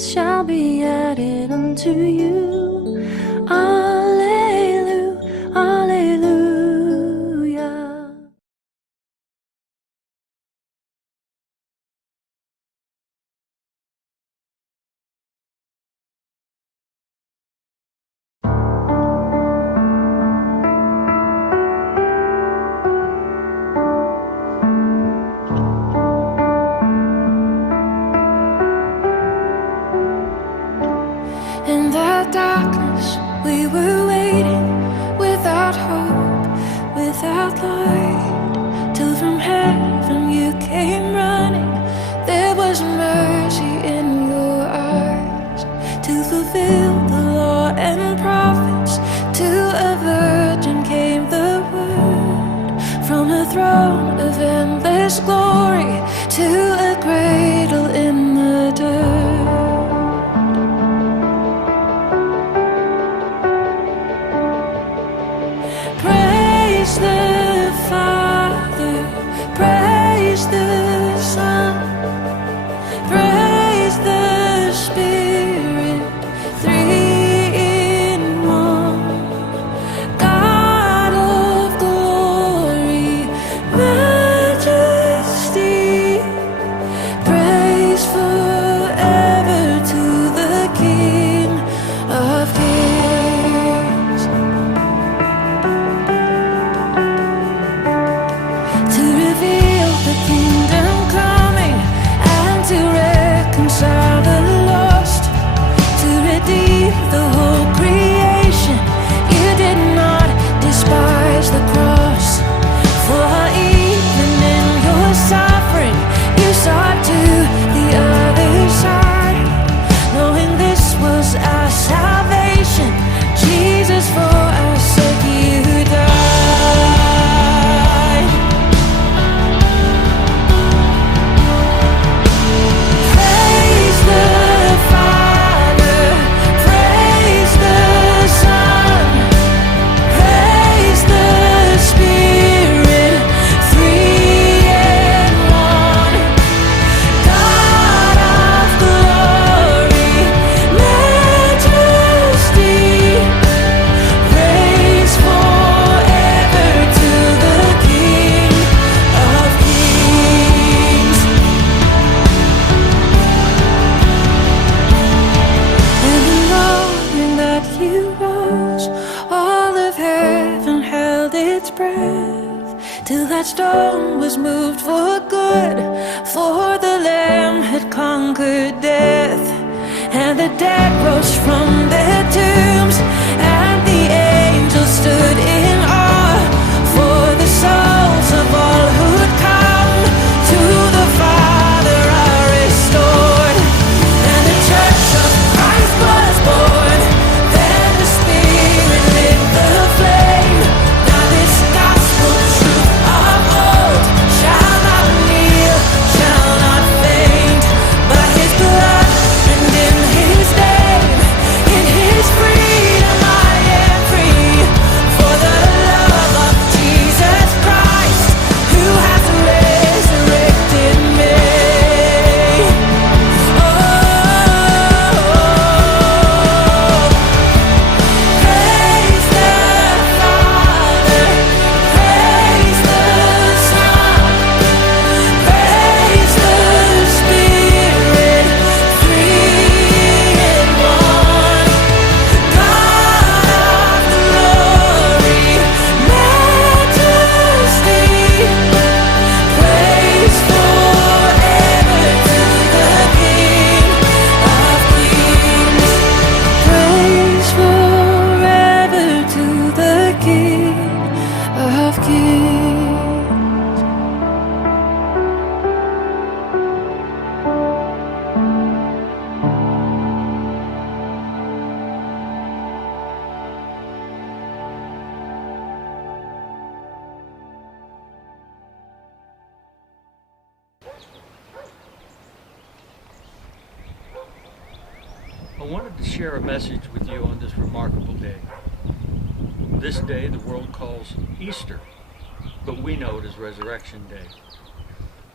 shall be added unto you. Alleluia, alleluia. In the darkness we were waiting, without hope, without light, till from heaven you came running. There was mercy in your eyes, to fulfill the law and prophets. To a virgin came the word, from a throne of endless glory, to a cradle in the dirt. Praise the Father, praise the Son, praise the Spirit, three in one. God of glory, majesty, praise forever to the King of Kings. To reveal the kingdom coming, and to reconcile the lost, to redeem the whole creation. You did not despise the cross, for even in your suffering you saw to the other side, knowing this was our salvation. Jesus, for our sake you died. Praise the Father, praise the Son, praise the Spirit, three in one. God of glory, majesty, praise forever to the King of Kings. And knowing that you rose, all of heaven held its breath, till that stone was moved for good, for the Lamb had conquered death. And the dead rose from their tombs, and the angels stood in awe, for the souls of all who'd come to the Father are restored. And the church of Christ was born. Then the Spirit lit the flame. Now this gospel truth of old shall not kneel, shall not faint. By His blood and in His name, in His freedom I am free. For the love of Jesus Christ, who has resurrected me. Oh, praise the Father, praise the Son, praise the Spirit, three in one. God of glory, majesty, praise forever to the King of Kings. Praise forever to the King of Kings. I wanted to share a message with you on this remarkable day. This day the world calls Easter, but we know it as Resurrection Day.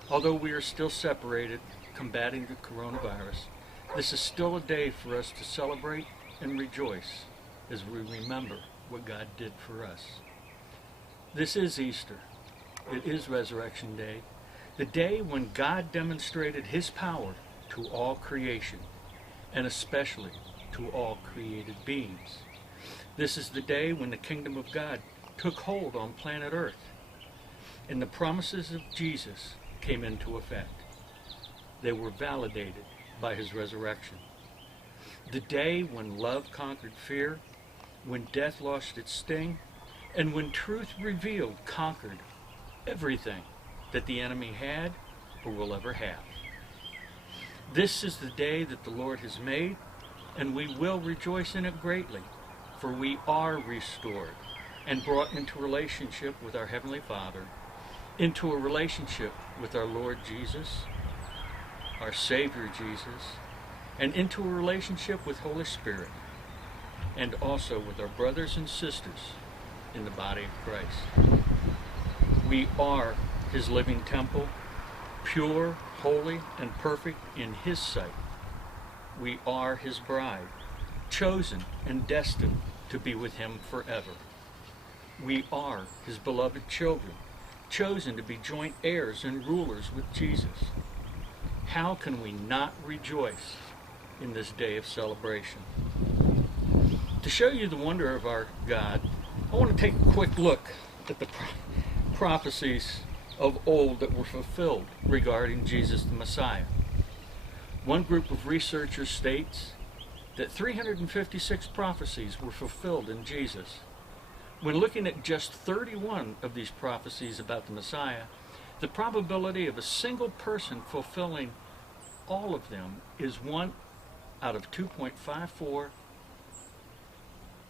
Although we are still separated, combating the coronavirus, This is still a day for us to celebrate and rejoice as we remember what God did for us. This is Easter. It is Resurrection Day, the day when God demonstrated his power to all creation, and especially to all created beings. This is the day when the kingdom of God took hold on planet Earth, and the promises of Jesus came into effect. They were validated by his resurrection. The day when love conquered fear, when death lost its sting, and when truth revealed conquered everything that the enemy had or will ever have. This is the day that the Lord has made, and we will rejoice in it greatly, for we are restored and brought into relationship with our Heavenly Father, into a relationship with our Lord Jesus, our Savior Jesus, and into a relationship with Holy Spirit, and also with our brothers and sisters in the body of Christ. We are his living temple, pure, holy, and perfect in his sight. We are his bride, chosen and destined to be with him forever. We are his beloved children, chosen to be joint heirs and rulers with Jesus. How can we not rejoice in this day of celebration? To show you the wonder of our God, I want to take a quick look at the prophecies of old that were fulfilled regarding Jesus the Messiah. One group of researchers states that 356 prophecies were fulfilled in Jesus. When looking at just 31 of these prophecies about the Messiah, the probability of a single person fulfilling all of them is 1 out of 2.54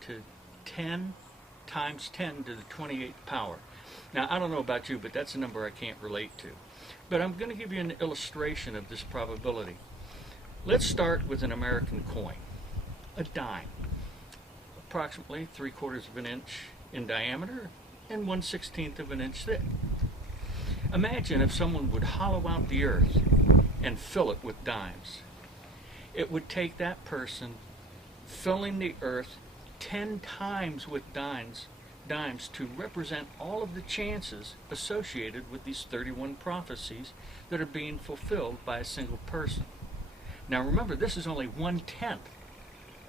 to 10 times 10 to the 28th power. Now, I don't know about you, but that's a number I can't relate to. But I'm going to give you an illustration of this probability. Let's start with an American coin, a dime, approximately 3/4 of an inch in diameter and 1/16 of an inch thick. Imagine if someone would hollow out the earth and fill it with dimes. It would take that person filling the earth 10 times with dimes to represent all of the chances associated with these 31 prophecies that are being fulfilled by a single person. Now remember, this is only 1/10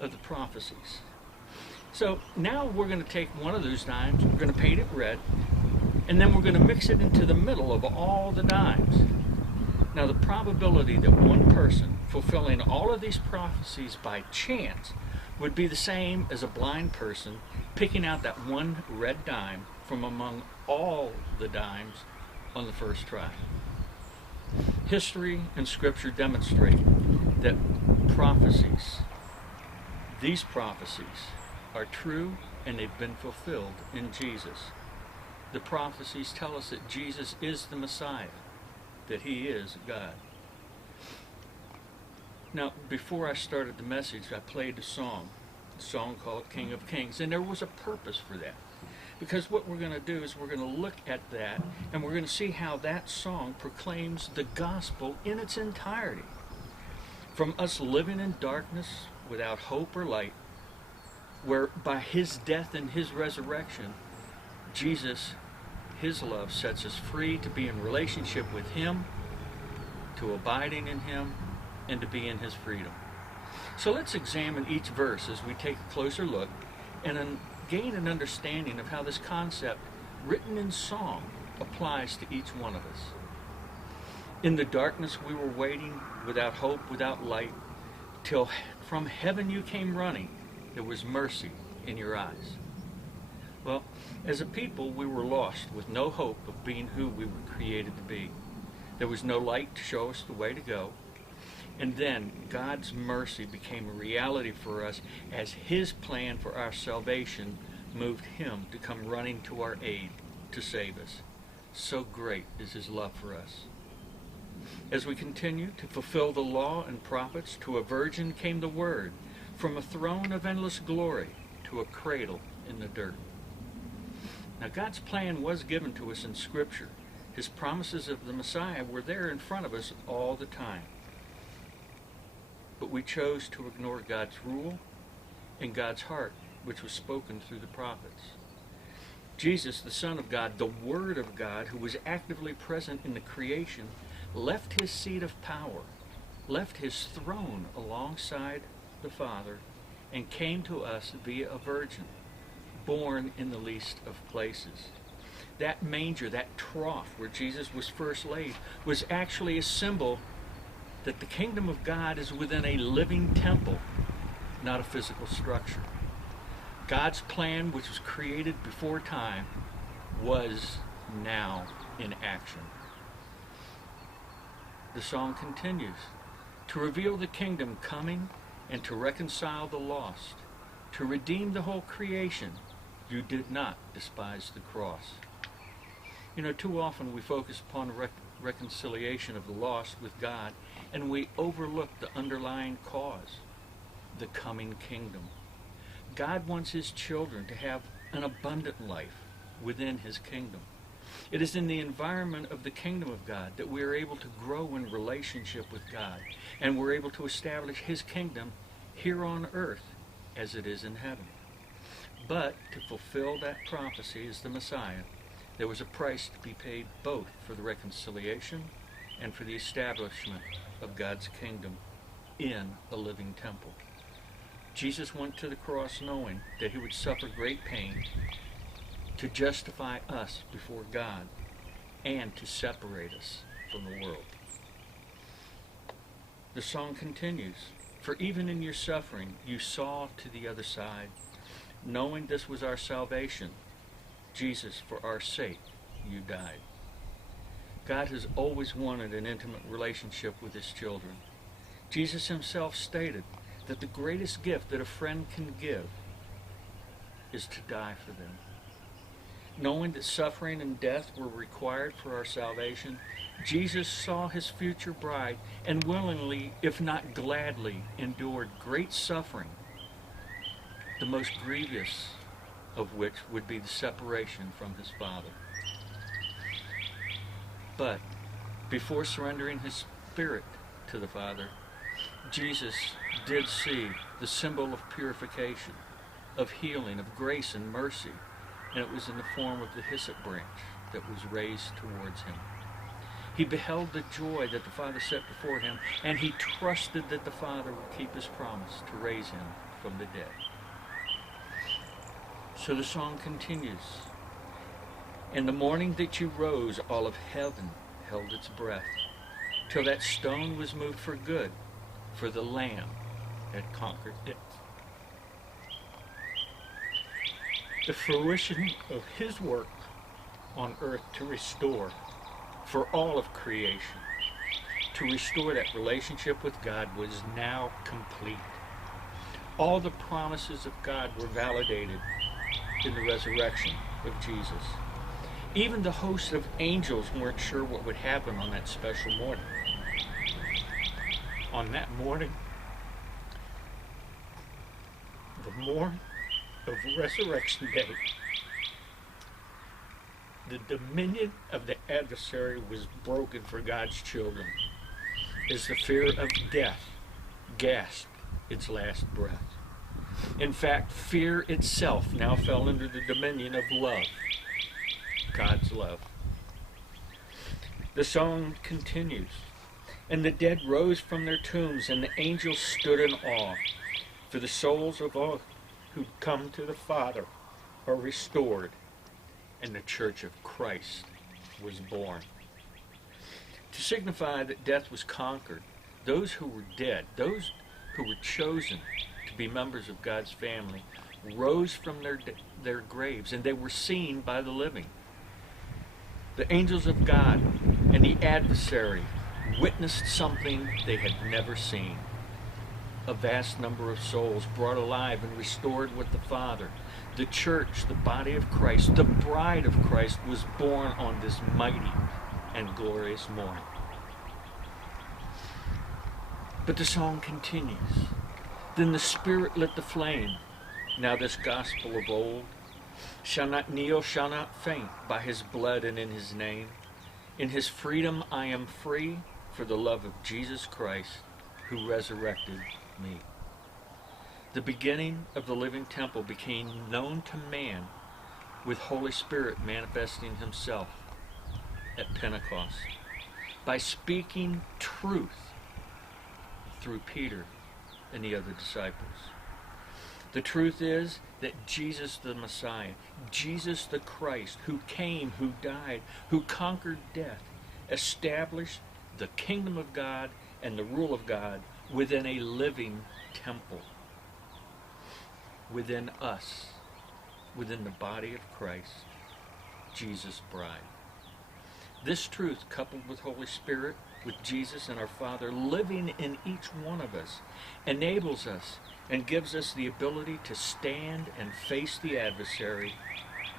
of the prophecies. So now we're going to take one of those dimes, we're going to paint it red, and then we're going to mix it into the middle of all the dimes. Now the probability that one person fulfilling all of these prophecies by chance would be the same as a blind person picking out that one red dime from among all the dimes on the first try. History and scripture demonstrate that these prophecies are true, and they've been fulfilled in Jesus. The prophecies tell us that Jesus is the Messiah, that he is God. Now, before I started the message, I played a song called King of Kings, and there was a purpose for that. Because what we're going to do is we're going to look at that, and we're going to see how that song proclaims the gospel in its entirety. From us living in darkness without hope or light, where by his death and his resurrection, Jesus, his love, sets us free to be in relationship with him, to abiding in him, and to be in his freedom. So let's examine each verse as we take a closer look and gain an understanding of how this concept, written in song, applies to each one of us. In the darkness we were waiting, without hope, without light, till from heaven you came running. There was mercy in your eyes. Well, as a people, we were lost with no hope of being who we were created to be. There was no light to show us the way to go. And then God's mercy became a reality for us as his plan for our salvation moved him to come running to our aid to save us. So great is his love for us. As we continue to fulfill the law and prophets, to a virgin came the word, from a throne of endless glory to a cradle in the dirt. Now God's plan was given to us in Scripture. His promises of the Messiah were there in front of us all the time. but we chose to ignore God's rule and God's heart, which was spoken through the prophets. Jesus, the Son of God, the Word of God, who was actively present in the creation, left his seat of power, left his throne alongside the Father, and came to us via a virgin, born in the least of places. That manger, that trough where Jesus was first laid, was actually a symbol that the kingdom of God is within a living temple, not a physical structure. God's plan, which was created before time, was now in action. The song continues, to reveal the kingdom coming and to reconcile the lost, to redeem the whole creation, you did not despise the cross. You know, too often we focus upon reconciliation of the lost with God, and we overlook the underlying cause, the coming kingdom. God wants his children to have an abundant life within his kingdom. It is in the environment of the kingdom of God that we are able to grow in relationship with God, and we're able to establish his kingdom here on earth as it is in heaven. But to fulfill that prophecy as the Messiah, there was a price to be paid both for the reconciliation and for the establishment of God's kingdom in a living temple. Jesus went to the cross knowing that he would suffer great pain to justify us before God and to separate us from the world. The song continues, for even in your suffering you saw to the other side, knowing this was our salvation, Jesus, for our sake, you died. God has always wanted an intimate relationship with his children. Jesus himself stated that the greatest gift that a friend can give is to die for them. Knowing that suffering and death were required for our salvation, Jesus saw his future bride and willingly, if not gladly, endured great suffering, the most grievous of which would be the separation from his Father. But before surrendering his spirit to the Father, Jesus did see the symbol of purification, of healing, of grace and mercy, and it was in the form of the hyssop branch that was raised towards him. He beheld the joy that the Father set before him, and he trusted that the Father would keep his promise to raise him from the dead. So the song continues. In the morning that you rose, all of heaven held its breath, till that stone was moved for good, for the Lamb had conquered death. The fruition of his work on earth to restore for all of creation, to restore that relationship with God, was now complete. All the promises of God were validated in the resurrection of Jesus. Even the host of angels weren't sure what would happen on that special morning. On that morning, the morn of Resurrection Day, the dominion of the adversary was broken for God's children as the fear of death gasped its last breath. In fact, fear itself now fell under the dominion of love, God's love. The song continues, and the dead rose from their tombs, and the angels stood in awe, for the souls of all who come to the Father are restored, and the church of Christ was born. To signify that death was conquered, those who were dead, those who were chosen to be members of God's family, rose from their graves, and they were seen by the living. The angels of God and the adversary witnessed something they had never seen. A vast number of souls brought alive and restored with the Father. The church, the body of Christ, the bride of Christ, was born on this mighty and glorious morning. But the song continues. Then the Spirit lit the flame. Now this gospel of old shall not kneel, shall not faint, by his blood and in his name. In his freedom I am free, for the love of Jesus Christ who resurrected me. The beginning of the living temple became known to man with Holy Spirit manifesting himself at Pentecost by speaking truth through Peter and the other disciples. The truth is that Jesus the Messiah, Jesus the Christ, who came, who died, who conquered death, established the kingdom of God and the rule of God within a living temple, within us, within the body of Christ, Jesus' bride. This truth, coupled with Holy Spirit, with Jesus and our Father living in each one of us, enables us and gives us the ability to stand and face the adversary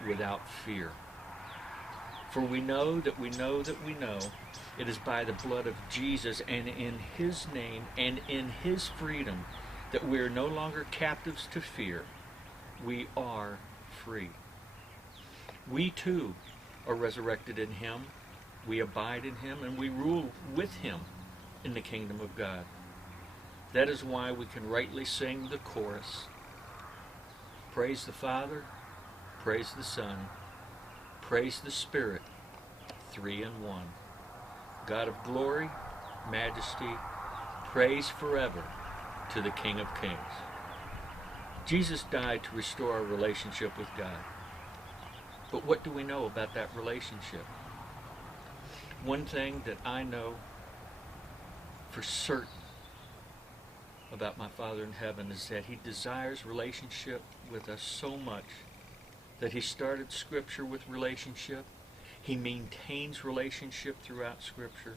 without fear. For we know that we know that we know it is by the blood of Jesus and in his name and in his freedom that we are no longer captives to fear. We are free. We too are resurrected in him. We abide in him and we rule with him in the kingdom of God. That is why we can rightly sing the chorus. Praise the Father, praise the Son, praise the Spirit, three in one. God of glory, majesty, praise forever to the King of Kings. Jesus died to restore our relationship with God. But what do we know about that relationship? One thing that I know for certain about my Father in heaven is that he desires relationship with us so much that he started Scripture with relationship. He maintains relationship throughout Scripture.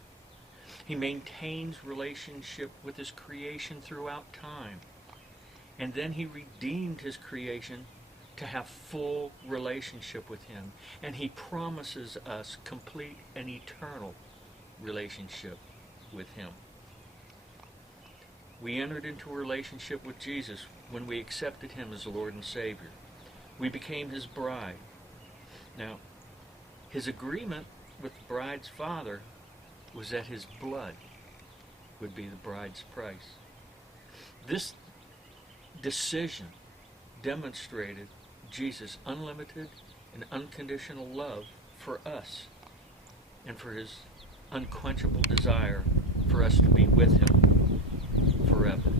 He maintains relationship with his creation throughout time. And then he redeemed his creation to have full relationship with him. And he promises us complete and eternal relationship with him. We entered into a relationship with Jesus when we accepted him as Lord and Savior. We became his bride. Now, his agreement with the bride's father was that his blood would be the bride's price. This decision demonstrated Jesus' unlimited and unconditional love for us and for his unquenchable desire for us to be with him forever.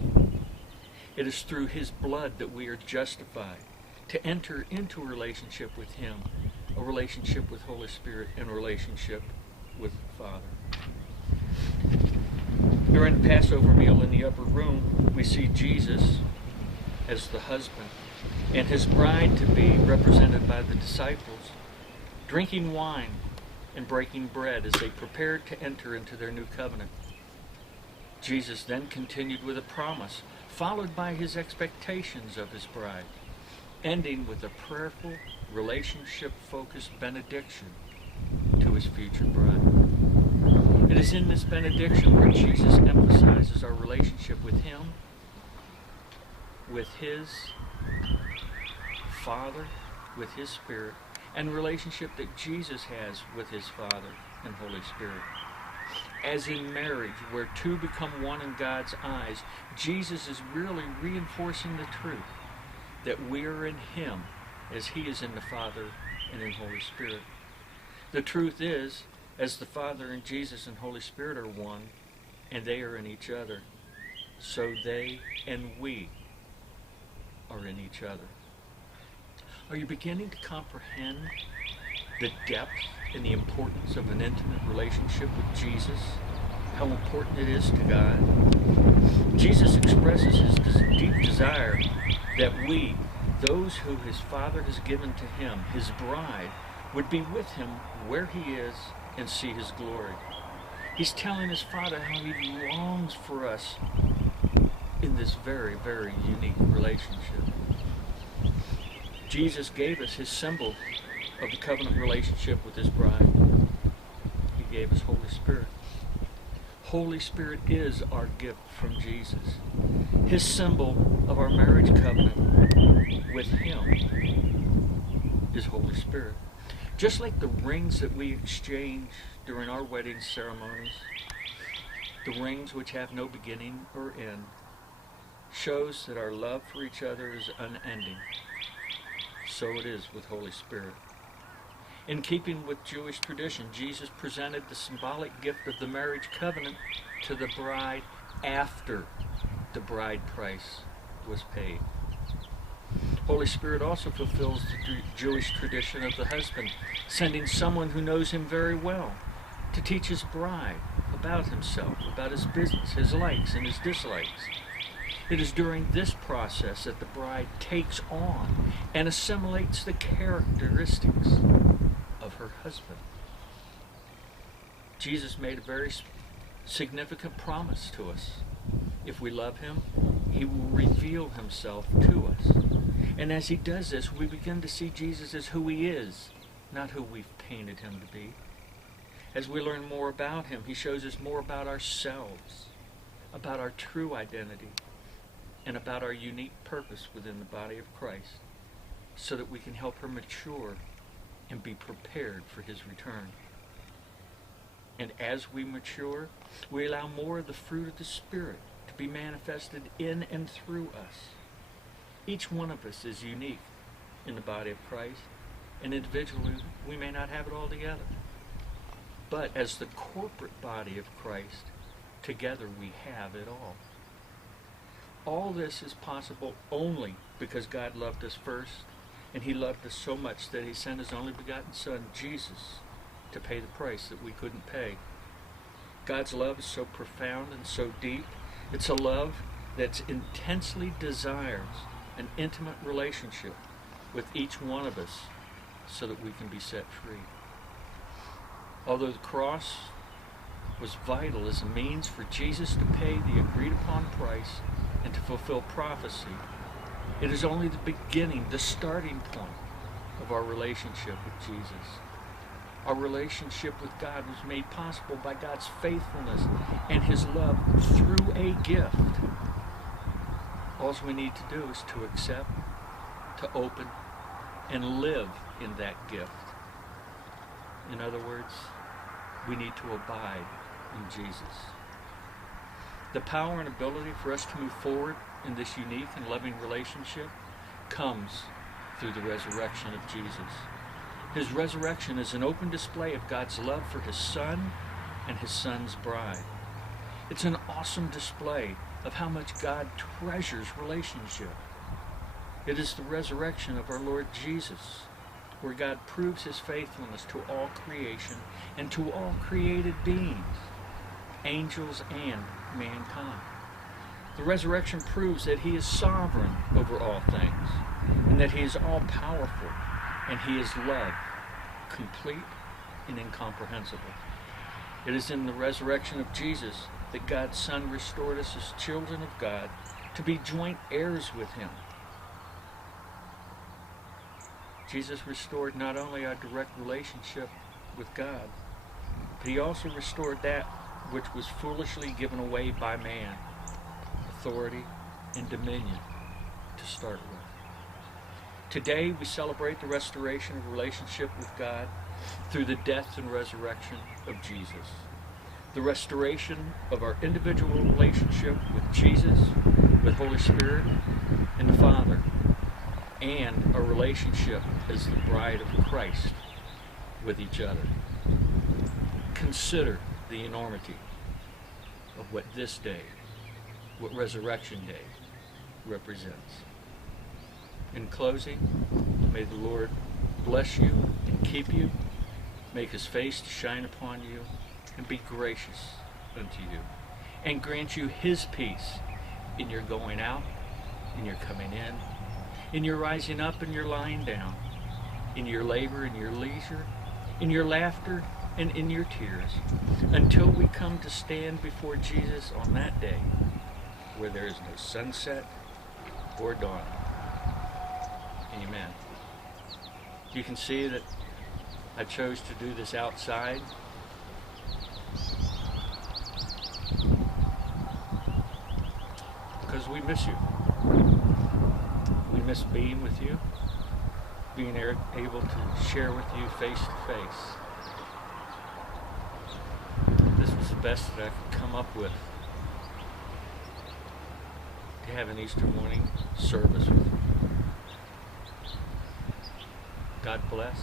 It is through his blood that we are justified to enter into a relationship with him, a relationship with Holy Spirit, and a relationship with the Father. During the Passover meal in the upper room, we see Jesus as the husband and his bride to be represented by the disciples, drinking wine and breaking bread as they prepared to enter into their new covenant. Jesus then continued with a promise, followed by his expectations of his bride, ending with a prayerful, relationship-focused benediction to his future bride. It is in this benediction where Jesus emphasizes our relationship with him, with his Father, with his Spirit, and the relationship that Jesus has with his Father and Holy Spirit. As in marriage, where two become one in God's eyes, Jesus is really reinforcing the truth that we are in him as he is in the Father and in Holy Spirit. The truth is, as the Father and Jesus and Holy Spirit are one, and they are in each other, so they and we are in each other. Are you beginning to comprehend the depth and the importance of an intimate relationship with Jesus? How important it is to God? Jesus expresses his deep desire that we, those who his Father has given to him, his bride, would be with him where he is and see his glory. He's telling his Father how he longs for us in this very, very unique relationship. Jesus gave us his symbol of the covenant relationship with his bride. He gave us Holy Spirit. Holy Spirit is our gift from Jesus. His symbol of our marriage covenant with him is Holy Spirit. Just like the rings that we exchange during our wedding ceremonies, the rings which have no beginning or end, shows that our love for each other is unending. So it is with Holy Spirit. In keeping with Jewish tradition, Jesus presented the symbolic gift of the marriage covenant to the bride after the bride price was paid. Holy Spirit also fulfills the Jewish tradition of the husband, sending someone who knows him very well to teach his bride about himself, about his business, his likes and his dislikes. It is during this process that the bride takes on and assimilates the characteristics of her husband. Jesus made a very significant promise to us. If we love him, he will reveal himself to us. And as he does this, we begin to see Jesus as who he is, not who we've painted him to be. As we learn more about him, he shows us more about ourselves, about our true identity, and about our unique purpose within the body of Christ, so that we can help her mature and be prepared for his return. And as we mature, we allow more of the fruit of the Spirit to be manifested in and through us. Each one of us is unique in the body of Christ, and individually we may not have it all together. But as the corporate body of Christ, together we have it all. All this is possible only because God loved us first, and he loved us so much that he sent his only begotten Son, Jesus, to pay the price that we couldn't pay. God's love is so profound and so deep. It's a love that intensely desires an intimate relationship with each one of us so that we can be set free. Although the cross was vital as a means for Jesus to pay the agreed upon price and to fulfill prophecy, it is only the beginning, the starting point of our relationship with Jesus. Our relationship with God was made possible by God's faithfulness and his love through a gift. All we need to do is to accept, to open, and live in that gift. In other words, we need to abide in Jesus. The power and ability for us to move forward in this unique and loving relationship comes through the resurrection of Jesus. His resurrection is an open display of God's love for his Son and his Son's bride. It's an awesome display of how much God treasures relationship. It is the resurrection of our Lord Jesus, where God proves his faithfulness to all creation and to all created beings, angels and mankind. The resurrection proves that he is sovereign over all things, and that he is all-powerful, and he is love, complete and incomprehensible. It is in the resurrection of Jesus that God's Son restored us as children of God to be joint heirs with him. Jesus restored not only our direct relationship with God, but he also restored that which was foolishly given away by man, authority and dominion to start with. Today we celebrate the restoration of relationship with God through the death and resurrection of Jesus. The restoration of our individual relationship with Jesus, with Holy Spirit, and the Father, and our relationship as the bride of Christ with each other. Consider the enormity of what this day, what Resurrection Day, represents. In closing, may the Lord bless you and keep you, make his face to shine upon you, and be gracious unto you, and grant you his peace in your going out, in your coming in your rising up and your lying down, in your labor and your leisure, in your laughter and in your tears, until we come to stand before Jesus on that day where there is no sunset or dawn. Amen. You can see that I chose to do this outside. Because we miss you. We miss being with you, being able to share with you face to face. This was best that I could come up with to have an Easter morning service with you. God bless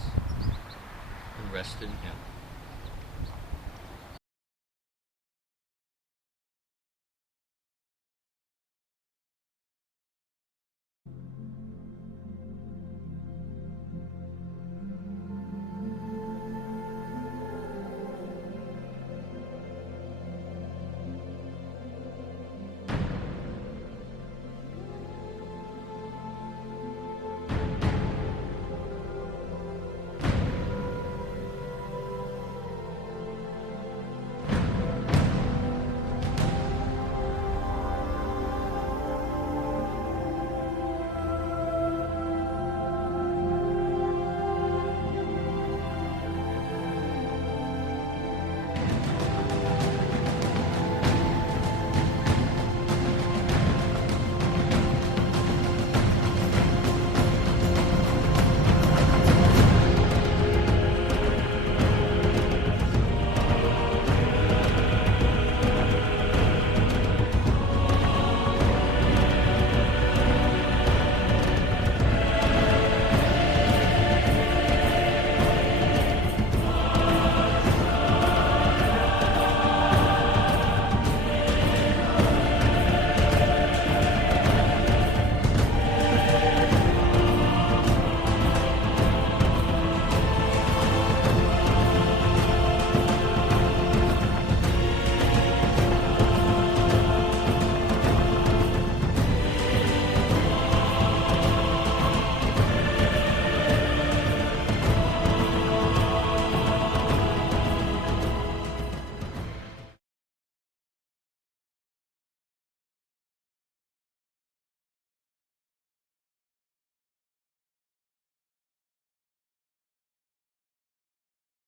and rest in Him.